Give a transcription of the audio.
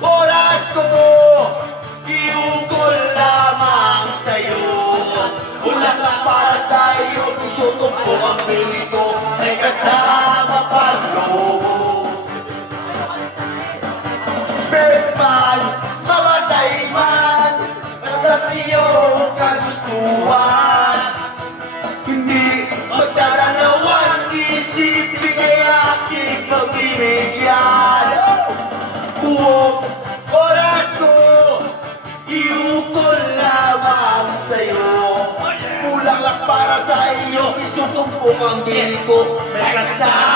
oras ko, iukol lamang sa'yo. Bulaklak para sa'yo, puso tumpok ang bili ko, may kasama pang lobo. Birds man, mamatay man, basta't iyong kagustuhan. Hindi magdadalawang isipin ay aking pagbibigyan. Buong oras ko, iukol lamang sa'yo. Bulaklak para sa iyo, isutumpok ang bili ko, may kasama